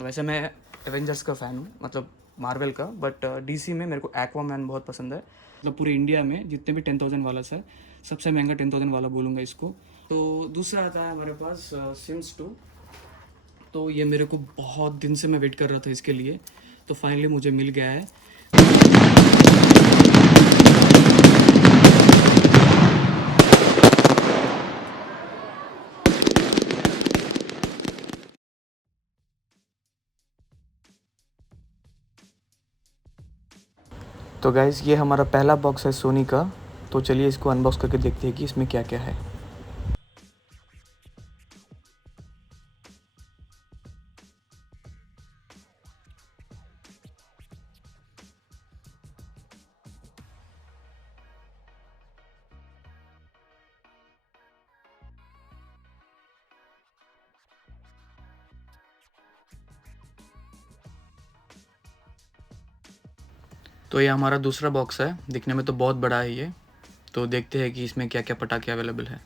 वैसे मैं एवेंजर्स का फ़ैन हूँ, मतलब मार्वल का, बट डीसी में मेरे को एक्वामैन बहुत पसंद है। मतलब पूरे इंडिया में जितने भी 10,000 वाला है, सबसे महंगा 10,000 वाला बोलूँगा इसको। तो दूसरा आता है हमारे पास सिम्स 2। तो ये मेरे को बहुत दिन से मैं वेट कर रहा था इसके लिए, तो फाइनली मुझे मिल गया है। तो गाइज़ ये हमारा पहला बॉक्स है सोनी का। तो चलिए इसको अनबॉक्स करके देखते हैं कि इसमें क्या क्या है। तो ये हमारा दूसरा बॉक्स है, दिखने में तो बहुत बड़ा है ये। तो देखते हैं कि इसमें क्या क्या पटाखे अवेलेबल है।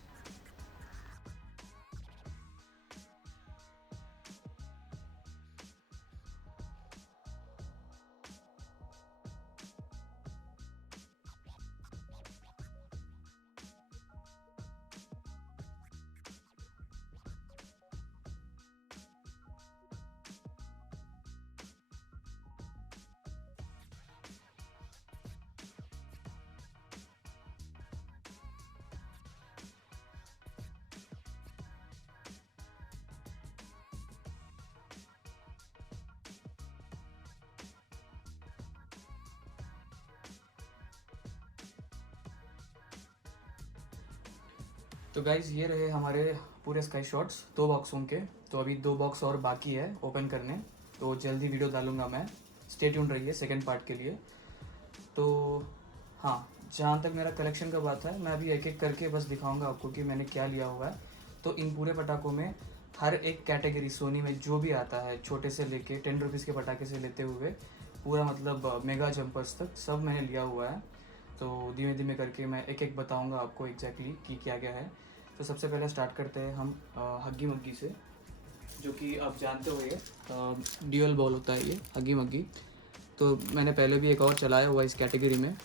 तो गाइज़ ये रहे हमारे पूरे स्काई शॉट्स 2 बॉक्सों के। तो अभी 2 बॉक्स और बाकी है ओपन करने, तो जल्दी वीडियो डालूंगा मैं। स्टे ट्यून्ड रहिए सेकंड पार्ट के लिए। तो हाँ, जहाँ तक मेरा कलेक्शन का बात है, मैं अभी एक एक करके बस दिखाऊंगा आपको कि मैंने क्या लिया हुआ है। तो इन पूरे पटाखों में हर एक कैटेगरी सोनी में जो भी आता है, छोटे से लेके 10 रुपीज़ के पटाखे से लेते हुए पूरा मतलब मेगा जंपर्स तक सब मैंने लिया हुआ है। तो धीमे धीमे करके मैं एक एक बताऊंगा आपको एग्जैक्टली कि क्या क्या है। तो सबसे पहले स्टार्ट करते हैं हम हग्गी मग्गी से, जो कि आप जानते हो ये ड्यूअल बॉल होता है ये हग्गी मग्गी। तो मैंने पहले भी एक और चलाया हुआ इस कैटेगरी में।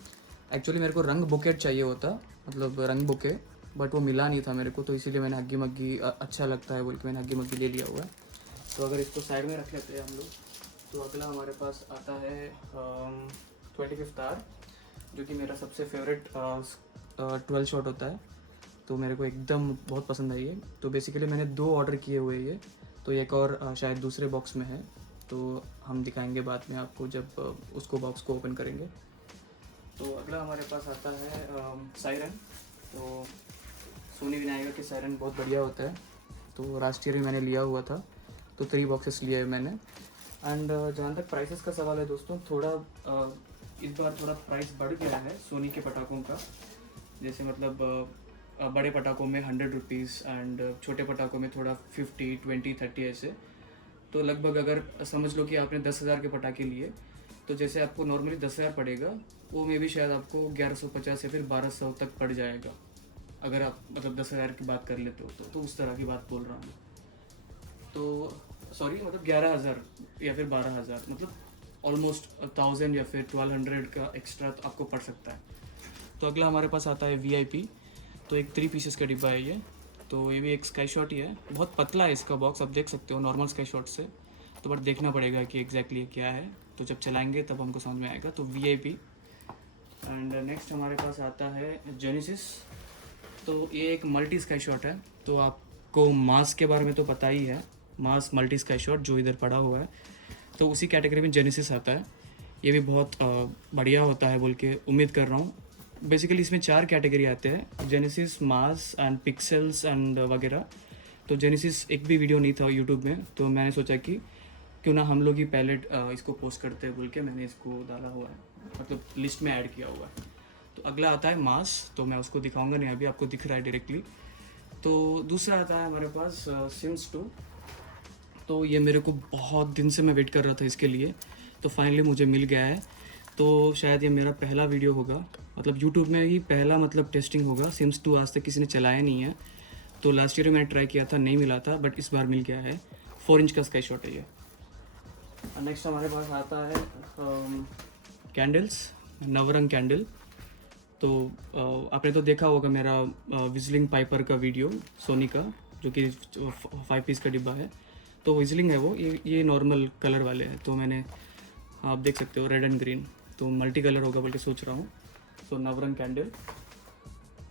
एक्चुअली मेरे को रंग बुकेट चाहिए होता, मतलब रंग बुके, बट वो मिला नहीं था मेरे को, तो इसीलिए मैंने हग्गी मग्गी अच्छा लगता है बोल के मैंने हग्गी मग्गी ले लिया हुआ है। तो अगर इसको साइड में रख लेते हैं हम लोग, तो अगला हमारे पास आता है 25th आर, जो कि मेरा सबसे फेवरेट 12 शॉट होता है। तो मेरे को एकदम बहुत पसंद है ये। तो बेसिकली मैंने 2 ऑर्डर किए हुए ये, तो एक और शायद दूसरे बॉक्स में है, तो हम दिखाएंगे बाद में आपको जब उसको बॉक्स को ओपन करेंगे। तो अगला हमारे पास आता है सायरन। तो सोनी विनायका के सायरन बहुत बढ़िया होता है। तो लास्ट ईयर भी मैंने लिया हुआ था, तो 3 बॉक्सेस लिए हैं मैंने। एंड जहाँ तक प्राइसेस का सवाल है दोस्तों, थोड़ा इस बार थोड़ा प्राइस बढ़ गया है सोनी के पटाखों का। जैसे मतलब बड़े पटाखों में 100 रुपीज़ एंड छोटे पटाखों में थोड़ा 50, 20, 30 ऐसे। तो लगभग अगर समझ लो कि आपने 10,000 के पटाखे लिए, तो जैसे आपको नॉर्मली 10,000 पड़ेगा, वो मे भी शायद आपको 1150 या फिर 1200 तक पड़ जाएगा, अगर आप मतलब 10,000 की बात कर लेते हो तो उस तरह की बात बोल रहा हूँ। तो सॉरी, मतलब 11,000 या फिर 12,000, मतलब ऑलमोस्ट 1,000 या फिर 1,200 का एक्स्ट्रा तो आपको पड़ सकता है। तो अगला हमारे पास आता है VIP। तो एक 3 पीसेस का डिब्बा है ये। तो ये भी एक स्काई शॉट ही है, बहुत पतला है इसका बॉक्स, आप देख सकते हो नॉर्मल स्काई शॉट से। तो बट देखना पड़ेगा कि एग्जैक्टली क्या है, तो जब चलाएंगे तब हमको समझ में आएगा। तो VIP। एंड नेक्स्ट हमारे पास आता है जेनेसिस। तो ये एक मल्टी स्काई शॉट है। तो आपको मास के बारे में तो पता ही है, मास मल्टी स्काई शॉट जो इधर पड़ा हुआ है, तो उसी कैटेगरी में जेनेसिस आता है। ये भी बहुत बढ़िया होता है बोल के उम्मीद कर रहा हूँ। बेसिकली इसमें 4 कैटेगरी आते हैं, genesis, mass and pixels and वगैरह। तो जेनेसिस एक भी वीडियो नहीं था यूट्यूब में, तो मैंने सोचा कि क्यों ना हम लोग ही पहले इसको पोस्ट करते हैं बोल के मैंने इसको डाला हुआ है, मतलब लिस्ट में ऐड किया हुआ है। तो अगला आता है मास, तो मैं उसको दिखाऊंगा नहीं अभी, आपको दिख रहा है डायरेक्टली। तो दूसरा आता है हमारे पास सिम्स 2। तो ये मेरे को बहुत दिन से मैं वेट कर रहा था इसके लिए, तो फाइनली मुझे मिल गया है। तो शायद ये मेरा पहला वीडियो होगा, मतलब यूट्यूब में ही पहला मतलब टेस्टिंग होगा। सिम्स 2 आज तक किसी ने चलाया नहीं है। तो लास्ट ईयर मैंने ट्राई किया था, नहीं मिला था, बट इस बार मिल गया है। 4 इंच का स्काई शॉट है ये। नेक्स्ट हमारे पास आता है कैंडल्स, नवरंग कैंडल। तो आपने तो देखा होगा मेरा विजलिंग पाइपर का वीडियो सोनी का, जो कि 5 पीस का डिब्बा है। तो विजलिंग है वो, ये नॉर्मल कलर वाले हैं। तो मैंने, आप देख सकते हो रेड एंड ग्रीन, तो मल्टी कलर होगा बल्कि सोच रहा हूँ। तो नवरंग कैंडल।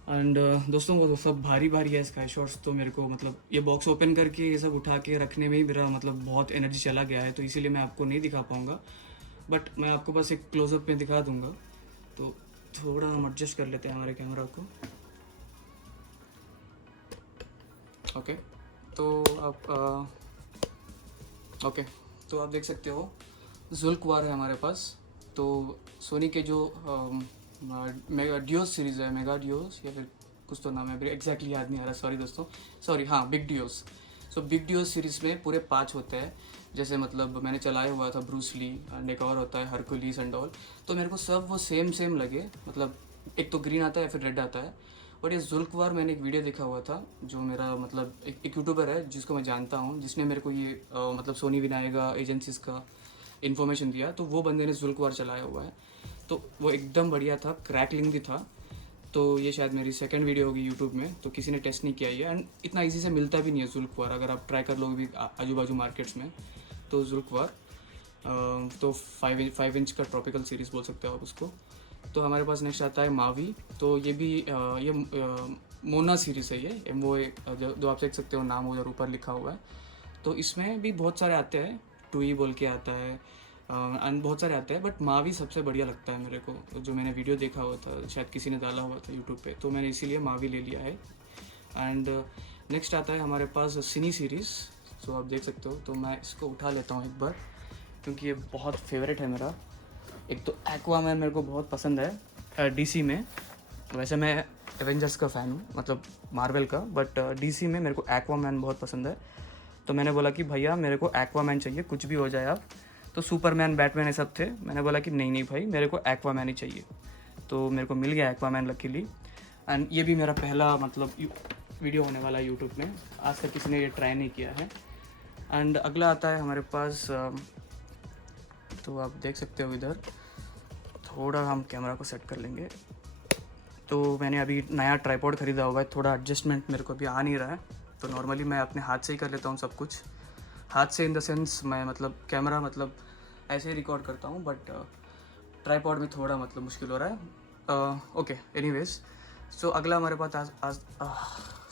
एंड दोस्तों वो सब भारी भारी है स्काई शॉट्स, तो मेरे को मतलब ये बॉक्स ओपन करके ये सब उठा के रखने में ही मेरा मतलब बहुत एनर्जी चला गया है, तो इसीलिए मैं आपको नहीं दिखा पाऊँगा। बट मैं आपको बस एक क्लोजअप में दिखा दूँगा। तो थोड़ा हम एडजस्ट कर लेते हैं हमारे कैमरा को। ओके, तो आप ओके, तो आप देख सकते हो जुल्क्वार है हमारे पास। तो सोनी के जो मेगा डियोस सीरीज़ है, मेगा डियोस या फिर कुछ तो नाम है, एग्जैक्टली याद नहीं आ रहा, सॉरी दोस्तों, सॉरी, हाँ बिग डियोस। सो बिग डियोस सीरीज़ में पूरे 5 होते हैं। जैसे मतलब मैंने चलाया हुआ था ब्रूस ली, एंड एक और होता है हरकुलिस एंड ऑल। तो मेरे को सब वो सेम लगे, मतलब एक तो ग्रीन आता है या फिर रेड आता है। और ये जुल्क्वार मैंने एक वीडियो देखा हुआ था, जो मेरा मतलब एक यूट्यूबर है जिसको मैं जानता हूँ, जिसने मेरे को ये मतलब सोनी विनायका एजेंसीज का इन्फॉर्मेशन दिया। तो वो बंदे ने जुल्क्वार चलाया हुआ है, तो वो एकदम बढ़िया था, क्रैकलिंग भी था। तो ये शायद मेरी सेकंड वीडियो होगी यूट्यूब में, तो किसी ने टेस्ट नहीं किया ये, एंड इतना इजी से मिलता भी नहीं है जुल्क्वार, अगर आप ट्राई कर लोगे भी आजू बाजू मार्केट्स में। तो जुल्क्वार तो 5 इंच का ट्रॉपिकल सीरीज़ बोल सकते हो आप उसको। तो हमारे पास नेक्स्ट आता है मावी। तो ये भी ये मोना सीरीज़ है ये, वो जो आप देख सकते हो नाम उधर ऊपर लिखा हुआ है। तो इसमें भी बहुत सारे आते हैं, टूई बोल के आता है, एंड बहुत सारे आते हैं, बट मावी सबसे बढ़िया लगता है मेरे को। जो मैंने वीडियो देखा हुआ था, शायद किसी ने डाला हुआ था यूट्यूब पे, तो मैंने इसीलिए मावी ले लिया है। एंड नेक्स्ट आता है हमारे पास सिनी सीरीज़। तो आप देख सकते हो, तो मैं इसको उठा लेता हूँ एक बार, क्योंकि ये बहुत फेवरेट है मेरा। एक तो एक्वामैन मेरे को बहुत पसंद है डीसी में। वैसे मैं एवेंजर्स का फ़ैन हूँ, मतलब मार्वल का, बट डीसी में मेरे को एक्वामैन बहुत पसंद है। तो मैंने बोला कि भैया मेरे को एक्वामैन चाहिए, कुछ भी हो जाए आप। तो सुपरमैन, बैटमैन ये सब थे, मैंने बोला कि नहीं भाई, मेरे को एक्वामैन ही चाहिए। तो मेरे को मिल गया एक्वामैन लकीली। एंड ये भी मेरा पहला मतलब वीडियो होने वाला है यूट्यूब में, आज तक किसी ने ये ट्राई नहीं किया है। एंड अगला आता है हमारे पास, तो आप देख सकते हो इधर, थोड़ा हम कैमरा को सेट कर लेंगे। तो मैंने अभी नया ट्राइपॉड ख़रीदा हुआ है, थोड़ा एडजस्टमेंट मेरे को अभी आ नहीं रहा है। तो नॉर्मली मैं अपने हाथ से ही कर लेता हूँ सब कुछ, हाथ से इन द सेंस मैं मतलब कैमरा मतलब ऐसे ही रिकॉर्ड करता हूँ, बट ट्राइपॉड में थोड़ा मतलब मुश्किल हो रहा है। ओके, एनीवेज, सो अगला हमारे पास आज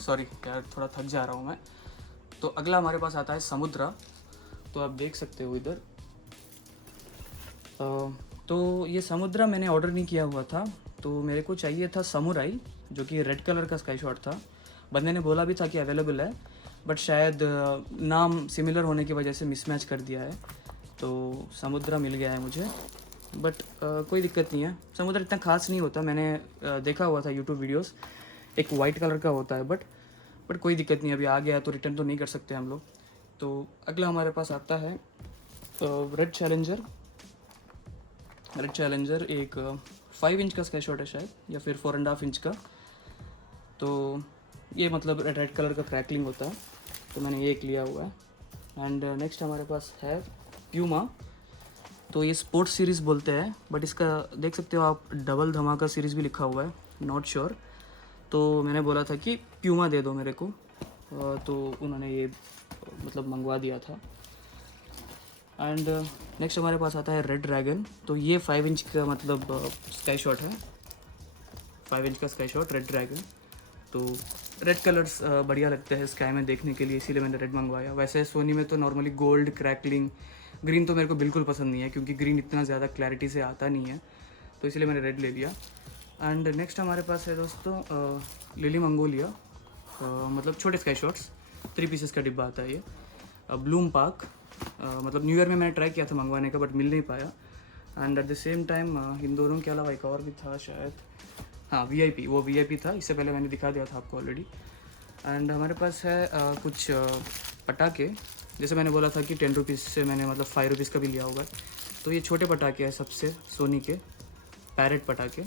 सॉरी यार, थोड़ा थक जा रहा हूँ मैं। तो अगला हमारे पास आता है समुद्रा। तो आप देख सकते हो इधर, तो ये समुद्रा मैंने ऑर्डर नहीं किया हुआ था, तो मेरे को चाहिए था समुराई, जो कि रेड कलर का स्काई शॉट था। बंदे ने बोला भी था कि अवेलेबल है, बट शायद नाम सिमिलर होने की वजह से मिसमैच कर दिया है। तो समुद्रा मिल गया है मुझे, बट कोई दिक्कत नहीं है। समुद्रा इतना खास नहीं होता, मैंने देखा हुआ था यूट्यूब वीडियोस, एक वाइट कलर का होता है, बट कोई दिक्कत नहीं, अभी आ गया तो रिटर्न तो नहीं कर सकते हम लोग। तो अगला हमारे पास आता है रेड चैलेंजर। रेड चैलेंजर एक 5 इंच का स्काई शॉट है शायद, या फिर 4.5 इंच का। तो ये मतलब रेड कलर का क्रैकलिंग होता है, तो मैंने ये एक लिया हुआ है। एंड नेक्स्ट हमारे पास है प्यूमा। तो ये स्पोर्ट्स सीरीज़ बोलते हैं, बट इसका देख सकते हो आप, डबल धमाका सीरीज़ भी लिखा हुआ है, नॉट श्योर। तो मैंने बोला था कि प्यूमा दे दो मेरे को, तो उन्होंने ये मतलब मंगवा दिया था। एंड नेक्स्ट हमारे पास आता है रेड ड्रैगन। तो ये 5 इंच का मतलब स्काई शॉट है, 5 इंच का स्काई शॉट रेड ड्रैगन। तो रेड कलर्स बढ़िया लगते हैं स्काई में देखने के लिए, इसीलिए मैंने रेड मंगवाया। वैसे सोनी में तो नॉर्मली गोल्ड, क्रैकलिंग, ग्रीन तो मेरे को बिल्कुल पसंद नहीं है, क्योंकि ग्रीन इतना ज़्यादा क्लैरिटी से आता नहीं है, तो इसलिए मैंने रेड ले लिया। एंड नेक्स्ट हमारे पास है दोस्तों लिली मंगोलिया, मतलब छोटे स्काई शॉट्स, 3 पीसेस का डिब्बा आता है ये। ब्लूम पार्क, मतलब न्यू ईयर में मैंने ट्राई किया था मंगवाने का, बट मिल नहीं पाया। And at the same time in दोनों के अलावा एक और भी था शायद, हाँ VIP, वो VIP था, इससे पहले मैंने दिखा दिया था आपको ऑलरेडी। एंड हमारे पास है कुछ पटाखे, जैसे मैंने बोला था कि 10 रुपीज़ से मैंने मतलब 5 रुपीज़ का भी लिया होगा। तो ये छोटे पटाखे हैं सबसे, सोनी के पैरेट पटाखे।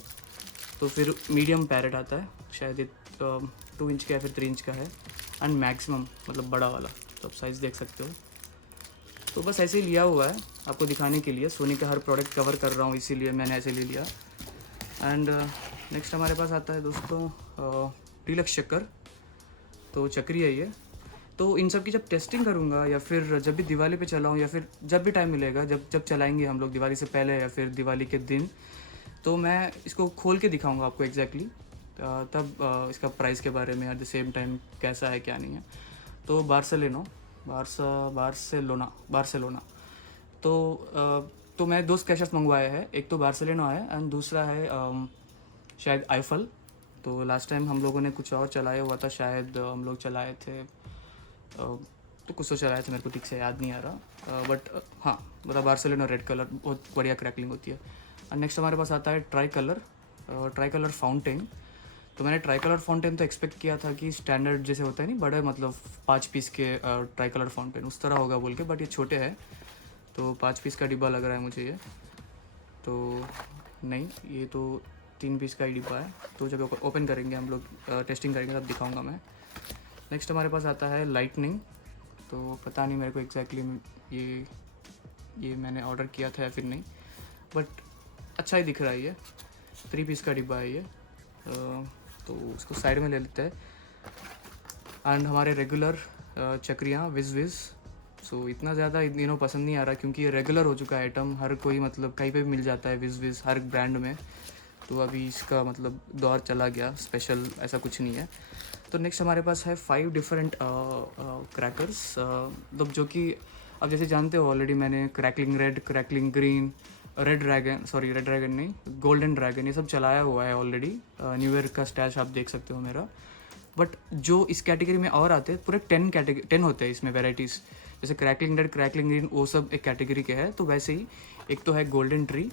तो फिर मीडियम पैरेट आता है, शायद ये 2 इंच का या फिर 3 इंच का है। एंड मैक्सिमम मतलब बड़ा वाला, तो आप साइज़ देख सकते हो। तो बस ऐसे ही लिया हुआ है आपको दिखाने के लिए, सोनी का हर प्रोडक्ट कवर कर रहा हूँ इसीलिए मैंने ऐसे ले लिया। एंड नेक्स्ट हमारे पास आता है दोस्तों डीलक्स चक्कर। तो चक्री है ये। तो इन सब की जब टेस्टिंग करूँगा या फिर जब भी दिवाली पे चलाऊँ या फिर जब भी टाइम मिलेगा, जब जब चलाएंगे हम लोग दिवाली से पहले या फिर दिवाली के दिन, तो मैं इसको खोल के दिखाऊंगा आपको एग्जैक्टली तब इसका प्राइस के बारे में एट द सेम टाइम कैसा है क्या नहीं है। तो बार्सिलोना तो मैं दो स्केचेस मंगवाए हैं, एक तो बार्सिलोना है एंड दूसरा है शायद आईफल। तो लास्ट टाइम हम लोगों ने कुछ और चलाया हुआ था, शायद हम लोग चलाए थे तो कुछ तो चलाए थे, मेरे को ठीक से याद नहीं आ रहा, बट हाँ मतलब बार्सिलोना रेड कलर बहुत बढ़िया क्रैकलिंग होती है। और नेक्स्ट हमारे पास आता है ट्राई कलर फाउंटेन। तो मैंने ट्राई कलर फाउंटेन तो एक्सपेक्ट किया था कि स्टैंडर्ड जैसे होता है नहीं बड़े मतलब 5 पीस के ट्राई कलर फाउंटेन उस तरह होगा बोल के, बट ये छोटे हैं। तो 5 पीस का डिब्बा लग रहा है मुझे ये, तो नहीं ये तो 3 पीस का ही डिब्बा है। तो जब ओपन करेंगे हम लोग टेस्टिंग करेंगे तब दिखाऊंगा मैं। नेक्स्ट हमारे पास आता है लाइटनिंग। तो पता नहीं मेरे को एग्जैक्टली ये मैंने ऑर्डर किया था या फिर नहीं, बट अच्छा ही दिख रहा है ये। 3 पीस का डिब्बा है ये। तो उसको साइड में ले लेते हैं। एंड हमारे रेगुलर चक्रियाँ विज़। सो इतना ज़्यादा इन दिनों पसंद नहीं आ रहा क्योंकि ये रेगुलर हो चुका है आइटम, हर कोई मतलब कहीं पे भी मिल जाता है विज़ हर ब्रांड में। तो अभी इसका मतलब दौर चला गया, स्पेशल ऐसा कुछ नहीं है। तो नेक्स्ट हमारे पास है 5 डिफरेंट क्रैकर्स, मतलब जो कि अब जैसे जानते हो ऑलरेडी मैंने crackling red, crackling green, red dragon नहीं, गोल्डन ड्रैगन, ये सब चलाया हुआ है ऑलरेडी। न्यू ईयर का स्टैश आप देख सकते हो मेरा। बट जो इस कैटेगरी में और आते हैं पूरे 10 होते हैं इसमें वेराइटीज़। जैसे क्रैकलिंग रेड, क्रैकलिंग ग्रीन वो सब एक कैटेगरी के हैं, तो वैसे ही एक तो है गोल्डन ट्री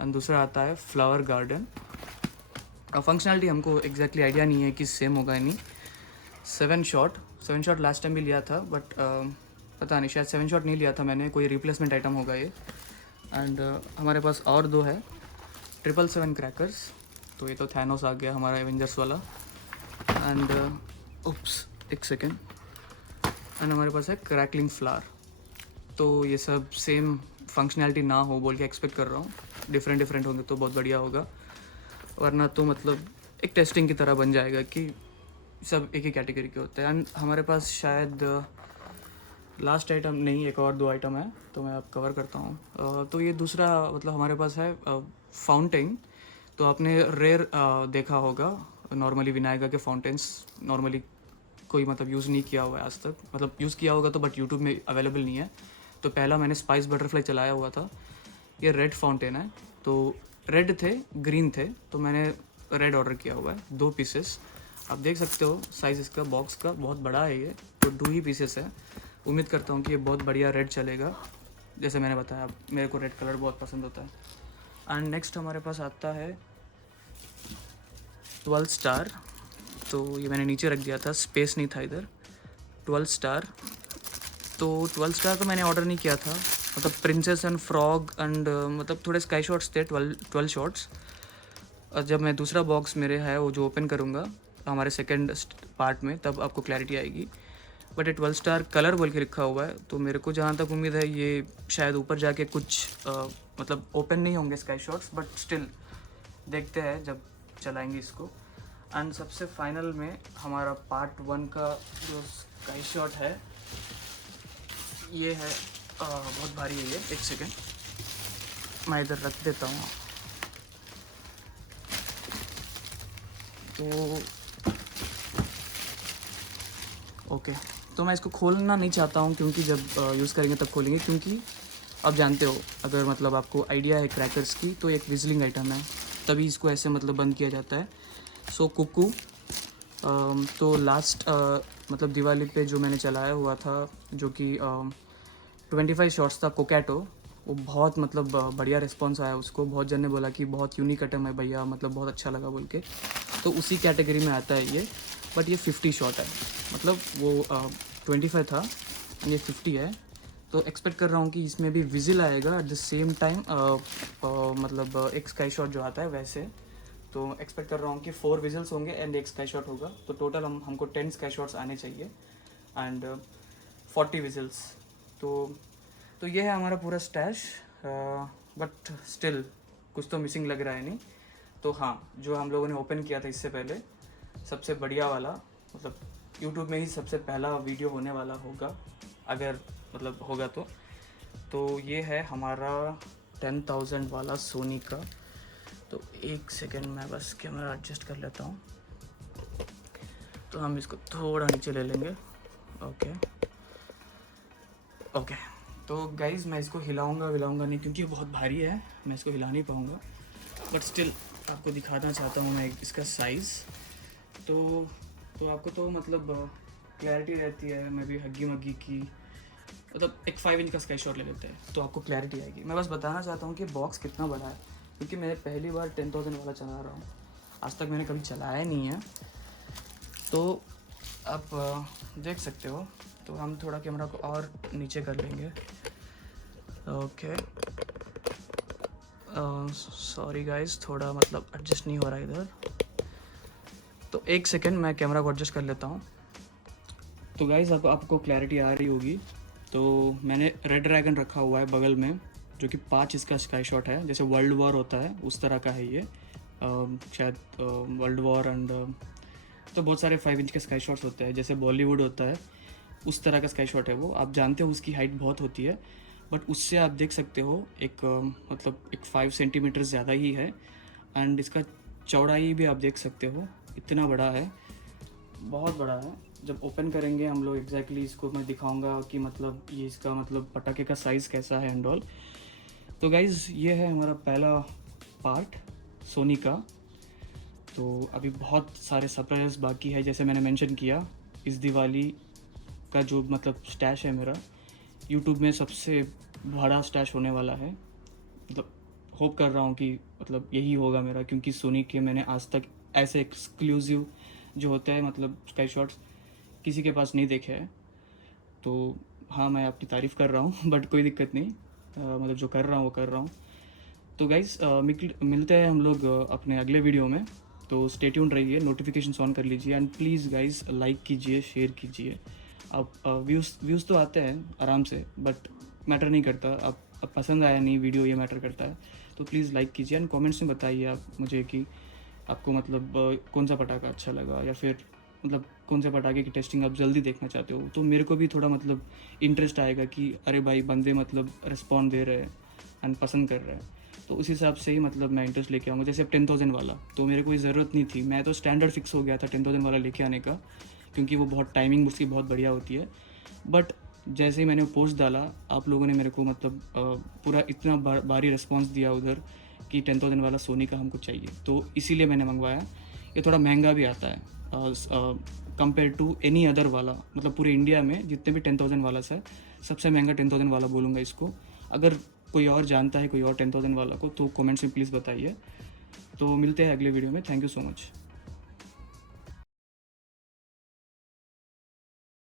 एंड दूसरा आता है फ्लावर गार्डन। फंक्शनलिटी हमको एग्जैक्टली आइडिया नहीं है कि सेम होगा या नहीं। 7 शॉट लास्ट टाइम भी लिया था, बट पता नहीं शायद 7 शॉट नहीं लिया था मैंने, कोई रिप्लेसमेंट आइटम होगा ये। एंड हमारे पास और दो है 777 क्रैकर्स। तो ये तो थैनोस आ गया हमारा एवेंजर्स वाला। एंड उप्स एक सेकेंड। एंड हमारे पास है क्रैकलिंग फ्लावर। तो ये सब सेम फंक्शनैलिटी ना हो बोल के एक्सपेक्ट कर रहा हूँ, डिफरेंट होंगे तो बहुत बढ़िया होगा, वरना तो मतलब एक टेस्टिंग की तरह बन जाएगा कि सब एक ही कैटेगरी के होते हैं। एंड हमारे पास शायद लास्ट आइटम नहीं, एक और 2 आइटम है तो मैं अब कवर करता हूँ। तो ये दूसरा मतलब हमारे पास है फाउंटेन। तो आपने रेयर देखा होगा, नॉर्मली विनायगा के फाउंटेन्स नॉर्मली कोई मतलब यूज़ नहीं किया हुआ है आज तक, मतलब यूज़ किया होगा तो बट यूट्यूब में अवेलेबल नहीं है। तो पहला मैंने स्पाइस बटरफ्लाई चलाया हुआ था, ये रेड फाउंटेन है। तो रेड थे, ग्रीन थे, तो मैंने रेड ऑर्डर किया हुआ है 2 पीसेस। आप देख सकते हो साइज़ इसका बॉक्स का बहुत बड़ा है ये, तो 2 ही पीसेस है। उम्मीद करता हूँ कि ये बहुत बढ़िया रेड चलेगा, जैसे मैंने बताया मेरे को रेड कलर बहुत पसंद होता है। एंड नेक्स्ट हमारे पास आता है 12 स्टार। तो ये मैंने नीचे रख दिया था, स्पेस नहीं था इधर। 12 स्टार, तो 12 स्टार तो मैंने ऑर्डर नहीं किया था, मतलब प्रिंसेस एंड फ्रॉग एंड मतलब थोड़े स्काई शॉट्स थे 12 शॉट्स। और जब मैं दूसरा बॉक्स मेरे है वो जो ओपन करूँगा हमारे सेकंड पार्ट में तब आपको क्लैरिटी आएगी। बट ये 12 स्टार कलर बोल के लिखा हुआ है, तो मेरे को जहाँ तक उम्मीद है ये शायद ऊपर जाके कुछ मतलब ओपन नहीं होंगे स्काई शॉट्स, बट स्टिल देखते हैं जब चलाएंगे इसको। एंड सबसे फाइनल में हमारा पार्ट 1 का जो स्काई शॉट है ये है, बहुत भारी है ये, एक सेकेंड मैं इधर रख देता हूँ। तो ओके, तो मैं इसको खोलना नहीं चाहता हूँ क्योंकि जब यूज़ करेंगे तब खोलेंगे, क्योंकि आप जानते हो अगर मतलब आपको आइडिया है क्रैकर्स की तो एक विजलिंग आइटम है, तभी इसको ऐसे मतलब बंद किया जाता है। सो कुकू तो लास्ट मतलब दिवाली पे जो मैंने चलाया हुआ था जो कि 25 शॉट्स था कोकैटो, वो बहुत मतलब बढ़िया रिस्पॉन्स आया उसको, बहुत जन ने बोला कि बहुत यूनिक आइटम है भैया, मतलब बहुत अच्छा लगा बोल के। तो उसी कैटेगरी में आता है ये, बट ये 50 शॉट है, मतलब वो 25 था ये 50 है। तो एक्सपेक्ट कर रहा हूँ कि इसमें भी विजिल आएगा एट द सेम टाइम, मतलब एक स्काई शॉट जो आता है वैसे। तो एक्सपेक्ट कर रहा हूँ कि 4 विजिल्स होंगे एंड एक स्काई शॉट होगा, तो टोटल हमको 10 स्काई शॉट्स आने चाहिए एंड 40 विजिल्स। तो तो ये है हमारा पूरा स्टैश, बट स्टिल कुछ तो मिसिंग लग रहा है नहीं। तो हाँ, जो हम लोगों ने ओपन किया था इससे पहले, सबसे बढ़िया वाला, मतलब यूट्यूब में ही सबसे पहला वीडियो होने वाला होगा, अगर मतलब होगा तो ये है हमारा 10,000 वाला सोनी का। तो एक सेकेंड मैं बस कैमरा एडजस्ट कर लेता हूँ। तो हम इसको थोड़ा नीचे ले लेंगे। ओके। तो गाइज़ मैं इसको हिलाऊंगा नहीं, क्योंकि ये बहुत भारी है, मैं इसको हिला नहीं पाऊँगा, बट स्टिल आपको दिखाना चाहता हूँ मैं इसका साइज़। तो आपको तो मतलब क्लैरिटी रहती है, मैं भी हग्गी मग्गी की, मतलब एक 5 इंच का स्काई शॉट ले लेते हैं तो आपको क्लैरिटी आएगी। मैं बस बताना चाहता हूँ कि बॉक्स कितना बड़ा है, क्योंकि मैं पहली बार 10,000 वाला चला रहा हूँ, आज तक मैंने कभी चलाया नहीं है। तो आप देख सकते हो। तो हम थोड़ा कैमरा को और नीचे कर लेंगे। ओके, सॉरी गाइस, थोड़ा मतलब एडजस्ट नहीं हो रहा इधर। तो एक सेकेंड मैं कैमरा को एडजस्ट कर लेता हूँ। तो गाइस आपको क्लैरिटी आ रही होगी। तो मैंने रेड ड्रैगन रखा हुआ है बगल में, जो कि 5 इसका स्काई शॉट है, जैसे वर्ल्ड वॉर होता है उस तरह का है ये। शायद वर्ल्ड वॉर एंड तो बहुत सारे 5 इंच के स्काई शॉट्स होते हैं, जैसे बॉलीवुड होता है उस तरह का स्काई शॉट है वो। आप जानते हो उसकी हाइट बहुत होती है, बट उससे आप देख सकते हो एक मतलब एक 5 सेंटीमीटर ज़्यादा ही है। एंड इसका चौड़ाई भी आप देख सकते हो, इतना बड़ा है, बहुत बड़ा है। जब ओपन करेंगे हम लोग एग्जैक्टली इसको मैं दिखाऊंगा कि मतलब ये इसका मतलब पटाखे का साइज़ कैसा है एंड ऑल। तो गाइज़ ये है हमारा पहला पार्ट सोनी का। तो अभी बहुत सारे सरप्राइज बाकी है, जैसे मैंने मेंशन किया, इस दिवाली का जो मतलब स्टैश है मेरा, यूट्यूब में सबसे बड़ा स्टैश होने वाला है। मतलब होप कर रहा हूँ कि मतलब यही होगा मेरा, क्योंकि सोनी के मैंने आज तक ऐसे एक्सक्लूसिव जो होते हैं मतलब स्काई शॉट्स किसी के पास नहीं देखे हैं। तो हाँ, मैं अपनी तारीफ़ कर रहा हूँ बट कोई दिक्कत नहीं, मतलब जो कर रहा हूँ वो कर रहा हूँ। तो गाइस मिलते हैं हम लोग अपने अगले वीडियो में। तो स्टे ट्यून्ड रहिए, नोटिफिकेशन ऑन कर लीजिए, एंड प्लीज़ गाइस लाइक कीजिए, शेयर कीजिए। अब व्यूज़ तो आते हैं आराम से, बट मैटर नहीं करता। अब पसंद आया नहीं वीडियो, ये मैटर करता है। तो प्लीज़ लाइक कीजिए एंड कमेंट्स में बताइए आप मुझे कि आपको मतलब कौन सा पटाखा अच्छा लगा, या फिर मतलब कौन से पटाखे की टेस्टिंग आप जल्दी देखना चाहते हो। तो मेरे को भी थोड़ा मतलब इंटरेस्ट आएगा कि अरे भाई बंदे मतलब रिस्पॉन्ड दे रहे हैं एंड पसंद कर रहे हैं। तो उस हिसाब से ही मतलब मैं इंटरेस्ट लेके आऊँगा। जैसे अब 10,000 वाला तो मेरे को ज़रूरत नहीं थी, मैं तो स्टैंडर्ड फिक्स हो गया था 10,000 वाला लेके आने का, क्योंकि वो बहुत टाइमिंग उसकी बहुत बढ़िया होती है। बट जैसे ही मैंने पोस्ट डाला, आप लोगों ने मेरे को मतलब पूरा इतना भारी रिस्पॉन्स दिया उधर कि 10,000 वाला सोनी का हमको चाहिए, तो इसीलिए मैंने मंगवाया। ये थोड़ा महंगा भी आता है कंपेयर टू एनी अदर वाला, मतलब पूरे इंडिया में जितने भी 10,000 वाला है, सबसे महंगा 10,000 वाला बोलूँगा इसको। अगर कोई और जानता है कोई और 10,000 वाला को, तो कमेंट्स में प्लीज़ बताइए। तो मिलते हैं अगले वीडियो में। Thank you so much.